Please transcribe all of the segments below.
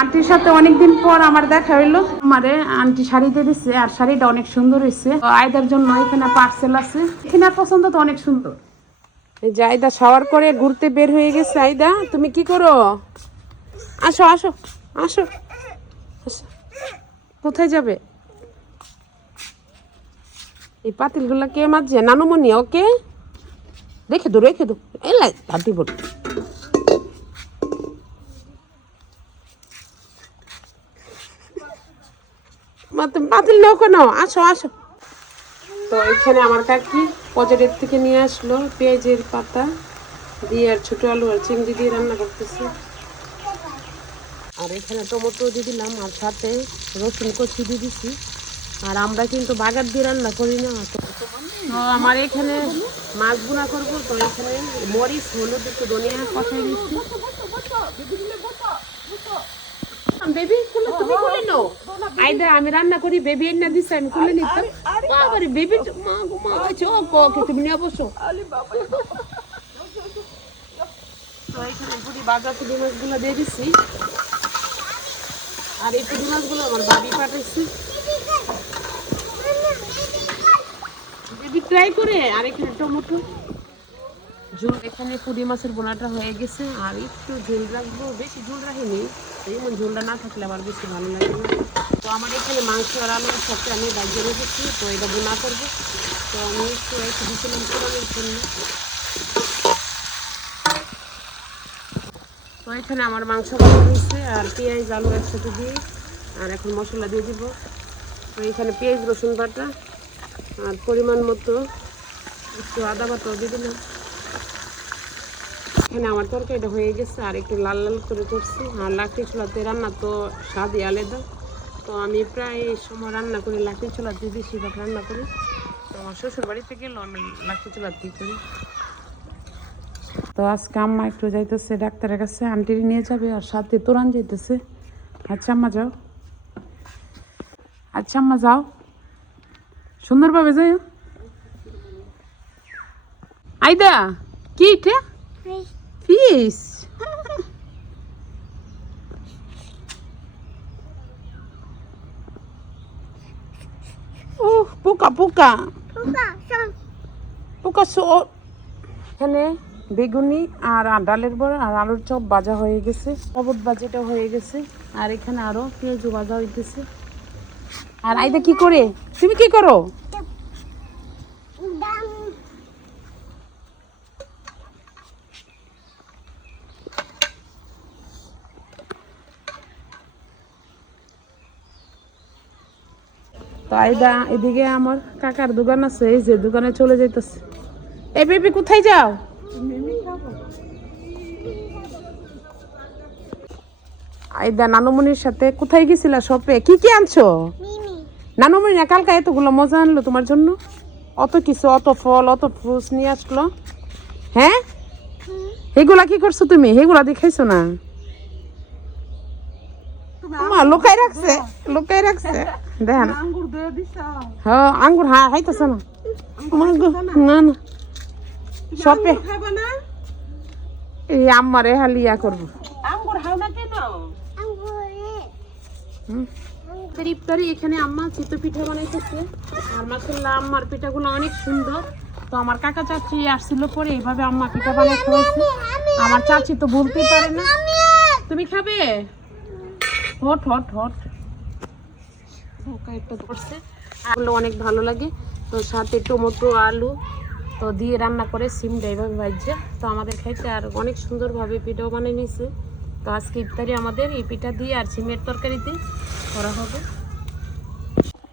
আন্টির সাথে অনেকদিন পর আমার দেখা হইলো। আমারে আন্টি শাড়ি দিয়ে দিচ্ছে আর শাড়িটা অনেক সুন্দর হয়েছে। আয়দার জন্য এখানে পার্সেল আছে। এখানে পছন্দ তো অনেক সুন্দর। এই যে আয়দা শাওয়ার করে ঘুরতে বের হয়ে গেছে। আয়দা তুমি কি করো? আসো আসো আসো আসো। কোথায় যাবে? এই পাতিলগুলা কে মাজছে? নানুমণি ওকে রেখে দো রেখে দো। এলাই ভাতি বল। পাতিল নেও কেন? আসো আসো। তো এখানে আমার কাকি বাজারের থেকে নিয়ে আসলো পেঁয়াজের পাতা দিয়ে আর ছোট আলু আর চিংড়ি দিয়ে রান্না করতেছে। আর এখানে টমেটো দিয়ে দিলাম আর সাথে রসুন কচি দিয়ে দিছি। আর আমরা কিন্তু বাগার দিয়ে রান্না করি না। তো আমার এখানে মাছ বোনা করবো। তো এখানে মরিচ হলুদ একটু ধনিয়া কষাই দিচ্ছি। বেবি কুলে তুমি কুলে নাও। আইদা আমি রান্না করি বেবি এনে দিছে আমি কুলে নিতাম। বাবারে বেবি মা গো মা আছো ওকে তুমি নিয়ে বসো। তো এখানে পুরি বাজা পুরি মাছগুলো দিয়ে দিছি। আর এই পুরি মাছগুলো আমার ভাবি পাঠাইছে। বেবি ট্রাই করে। আর এখানে টমেটো ঝোল। এখানে পুরি মাছের বোনাটা হয়ে গেছে। আর একটু ঝোল রাখবো, বেশি ঝোল রাখিনি। যেমন ঝোলটা না থাকলে আমার বেশি ভালো লাগে না। তো আমার এখানে মাংস আর আলুর সাথে আমি বাজিয়ে রেখেছি। তো এটা বোনা করবো। তো আমি একটু দিয়েছিলাম ফোড়নের জন্য। তো এখানে আমার মাংস ভালো হয়েছে আর পেঁয়াজ আলু একসাথে দিয়ে আর এখন মশলা দিয়ে দিব। তো এখানে পেঁয়াজ রসুন বাটা আর পরিমাণ মতো একটু আদা বাটাও দিয়ে দিলাম। এখানে আমার তরকারিটা হয়ে গেছে আর একটু লাল লাল করে করছি। আর লাকড়ি চুলাতে রান্না তো স্বাদই আলাদা। তো আমি প্রায় সময় রান্না করি লাকড়ি চুলাতে, বেশিরভাগ রান্না করি। তো আমার শ্বশুর বাড়িতে গেলেও আমি লাকড়ি চুলাতেই করি। তো আজকে আম্মা একটু যাইতেছে ডাক্তারের কাছে, আন্টির নিয়ে যাবে আর সাথে তোরান যাইতেছে। আচ্ছা আম্মা যাও, আচ্ছা আম্মা যাও, সুন্দরভাবে যাই। আইদা কি এটা? ফিস। ও পোকা পোকা পোকা। এখানে বেগুনি আর ডালের বড়া আর আলুর চপ ভাজা হয়ে গেছে, কবট ভাজিটা হয়ে গেছে। আর এখানে আরো পেঁয়াজু ভাজা হইতেছে। আর আইদা কি করে? তুমি কি করো? তো আইদা এদিকে আমার কাকার দোকান আছে, এই যে দোকানে চলে যাইতেছে। এই বেবি কোথায় যাও? আইদা নানুমনির সাথে কোথায় গেছিলা? শপে কি কি আনছো? নানুমনি না কালকে এতগুলো মজা আনলো তোমার জন্য, অত কিছু, অত ফল, অত ফ্রুটস নিয়ে আসলো। হ্যাঁ এগুলা কি করছো তুমি? এগুলা দেখাইছো না? লুকাই রাখছে, লুকাই রাখছে। দেখেন হ্যাঁ আঙ্গুর হাইতেছে না। না না শপে এই আম্মারে হালিয়া করবো। ইফতারি এখানে আম্মা চিতই পিঠা বানাইতেছে। আর মাশাআল্লাহ আম্মার পিঠাগুলো অনেক সুন্দর। তো আমার কাকা চাচি আসছিল পরে এইভাবে আম্মা পিঠা বানাই খাওয়াইছে। আমার চাচি তো বলতেই পারে না। তুমি খাবে? হট হট হট একটা ধরছে। আলু অনেক ভালো লাগে। তো সাথে টমেটো আলু তো দিয়ে রান্না করে সিমটা এইভাবে ভাজছে। তো আমাদের খাইতে আর অনেক সুন্দরভাবে পিঠাও বানিয়ে নিয়েছে। তো আজকে ইফতারি আমাদের এই পিঠা দিয়ে আর সিমের তরকারিতে করা হবে।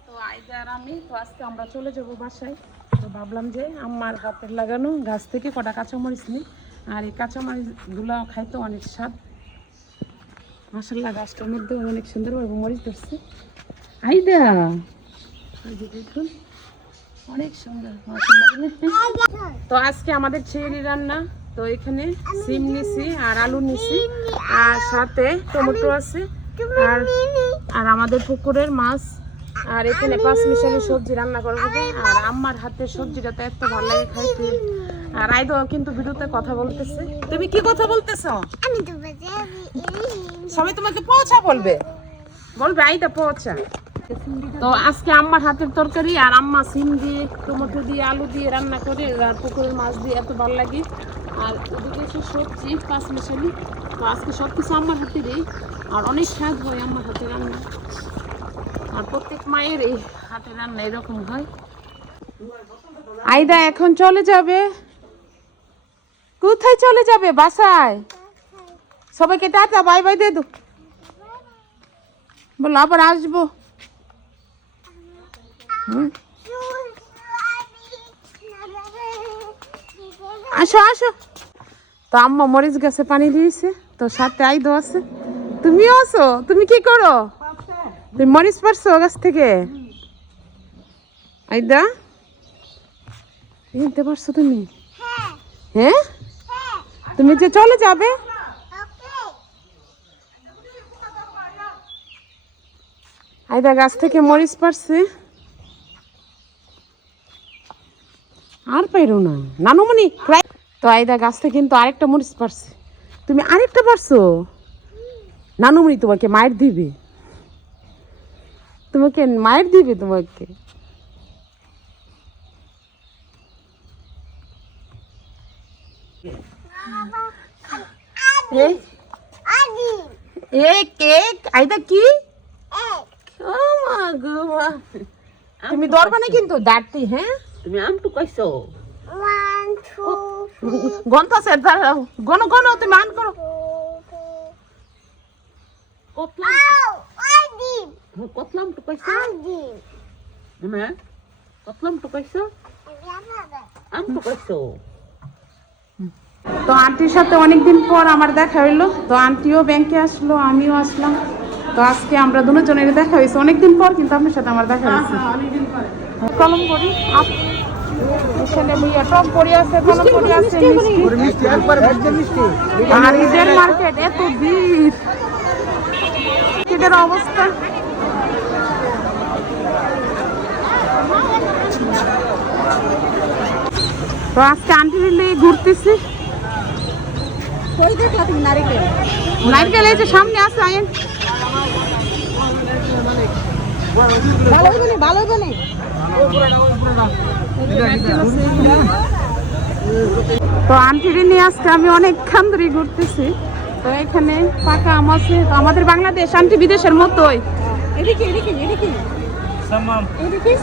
তো আইদা আর আমি তো আজকে আমরা চলে যাব বাসায়। তো ভাবলাম যে আম্মার হাতের লাগানো গাছ থেকে কটা কাঁচামরিচ নিই। আর এই কাঁচামরিচগুলো খাইতে অনেক স্বাদ। মাশাআল্লাহ গাছটার মধ্যে অনেক সুন্দরভাবে মরিচ ধরছে। আইদা দেখুন অনেক সুন্দর। তো আজকে আমাদের ছেড়ি রান্না। তো এখানে সিম নিছি আর আলু নিছি আর সাথে টমেটো আছে আর আর আমাদের পুকুরের মাছ। আর এখানে পাঁচ মিশালি সবজি রান্না করা হবে। আর আম্মার হাতের সবজিটা তো এত ভালো লাগে খাইতে। আর আইদা কিন্তু ভিডিওতে কথা বলতেছে। তুমি কি কথা বলতেছো? সবাই তোমাকে পৌঁছা বলবে বলবে আইদা পৌঁছা। তো আজকে আম্মার হাতের তরকারি আর আম্মা সিম দিয়ে টমেটো দিয়ে আলু দিয়ে রান্না করে আর পুকুরের মাছ দিয়ে এত ভালো লাগে। আর ওদিকে এসে সবজি পাঁচ মিশালি। তো আজকে সব কিছু আম্মার হাতে দিই আর অনেক স্বাদ হয় আম্মার হাতে রান্না। আর প্রত্যেক মায়ের এই হাতে রান্না এরকম হয়। আইদা এখন চলে যাবে। কোথায় চলে যাবে? বাসায়। সবাইকে টাটা বাই বাই দে দো, বলো আবার আসবো। আসো আসো। তো আম্মা মরিচ গাছে পানি দিয়েছে, তো সাথে আইদো আছে। তুমিও আছো? তুমি কি করো? তুমি মরিচ পারছো গাছ থেকে? আইদা নিতে পারছো তুমি? হ্যাঁ, তুমি যে চলে যাবে। আইদা গাছ থেকে মরিচ পারছে আর পাইরো না নানুমণি। তো আইদা গাছ থেকে কিন্তু আরেকটা মরিচ পারছে। তুমি আরেকটা পারছো? নানুমণি তোমাকে মায়ের দিবে, তোমাকে মায়ের দিবে তোমাকে। কেক আইদা কি? তুমি ধরবা না কিন্তু দাঁড়তি। হ্যাঁ, তুমি আমটু কইছো গন্তাছে গণ গণ তুমি আন করো। কতলাম টু কইছো হ্যাঁ, কতলাম টু কইছো আমটু কইছো। তো আন্টির সাথে অনেকদিন পর আমার দেখা হইলো। তো আন্টিও ব্যাংকে আসলো, আমিও আসলাম। তো আজকে আমরা দুজনের দেখা হয়েছে অনেকদিন পর, কিন্তু আপনার সাথে আমার দেখা হয়েছে কলম করি এখানে লইয়া টপ পড়ে আছে, কলম পড়ে আছে আর ঈদের মার্কেট এত ভিড়, ঈদের অবস্থা। তো আজকে আন্টি নিয়ে ঘুরতেছি। নারকেল এই যে সামনে আছে আইন। তো আন্টির নিয়ে আজকে আমি অনেকক্ষণ ধরে ঘুরতেছি। তো এখানে পাকা আম আছে। তো আমাদের বাংলাদেশ আন্টি বিদেশের মতোই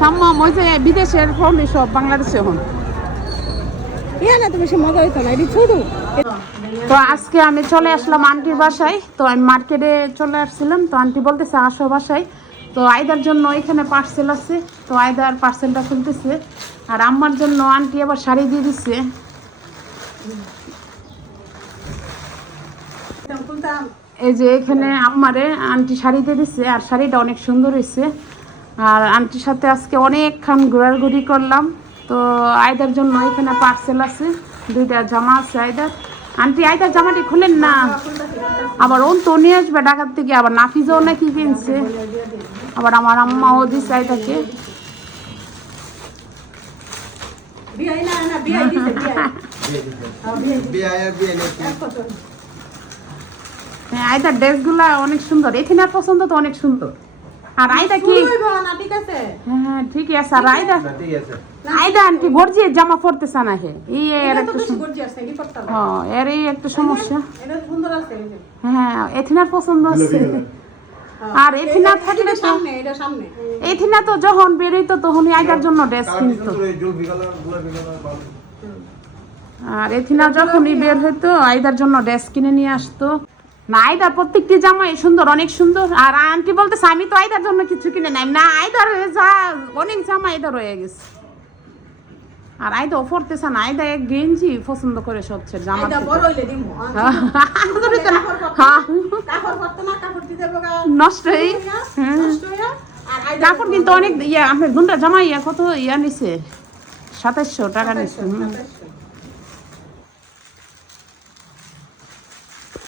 সাম্মাম, ওই যে বিদেশের ফল সব বাংলাদেশে এখন। মজা হইতো না এটি ছোট। তো আজকে আমি চলে আসলাম আন্টির বাসায়। তো আমি মার্কেটে চলে আসছিলাম। তো আন্টি বলতেছে আসো বাসায়। তো আয়দার জন্য এখানে পার্সেল আছে। তো আয়দার পার্সেলটা খুলতেছে। আর আম্মার জন্য আন্টি আবার শাড়ি দিয়ে দিচ্ছে। এই যে এখানে আম্মারে আন্টি শাড়ি দিয়ে দিচ্ছে আর শাড়িটা অনেক সুন্দর হয়েছে। আর আন্টির সাথে আজকে অনেকক্ষণ ঘোরাঘুরি করলাম। তো আয়দার জন্য এখানে পার্সেল আছে, দুইটা জামা আছে আয়দার। আন্টি আয়দার জামাটি খুলেন না, আবার ওন তো নিয়ে আসবে ঢাকার থেকে, আবার নাফিজাও নাকি কিনছে, আবার আমার আম্মাও দিচ্ছে আয়দাকে। হ্যাঁ, আয়দার ড্রেসগুলা অনেক সুন্দর, এখানে পছন্দ তো অনেক সুন্দর। আর আয়দা কি হ্যাঁ ঠিকই আছে। আর আয়দা আয়দা আন্টি গর্জিয়ে জামা পরতেছে না। হে এর এই একটা সমস্যা। হ্যাঁ, এথিনার পছন্দ আছে। আর এথিনা থাকলে তো এথিনা তো যখন বেরোইতো তখনই আয়দার জন্য ড্রেস কিনতো। আর এথিনা যখনই বের হইতো আয়দার জন্য ড্রেস কিনে নিয়ে আসতো। না, আয়দার প্রত্যেকটি জামাই সুন্দর, অনেক সুন্দর। আর আন্টি বলতেছে আমি তো আয়দার জন্য কিছু কিনে নাই। না, আয়দার অনেক জামা আয়দা রয়ে গেছে। আর আয়দা পড়তেছে না, আয়দা এক গেঞ্জি পছন্দ করে সবচেয়ে জামা। নষ্ট কাপড় কিন্তু অনেক ইয়া। আপনার দুটা জামা ইয়া কত ইয়া নিছে? 2700 টাকা নিছে।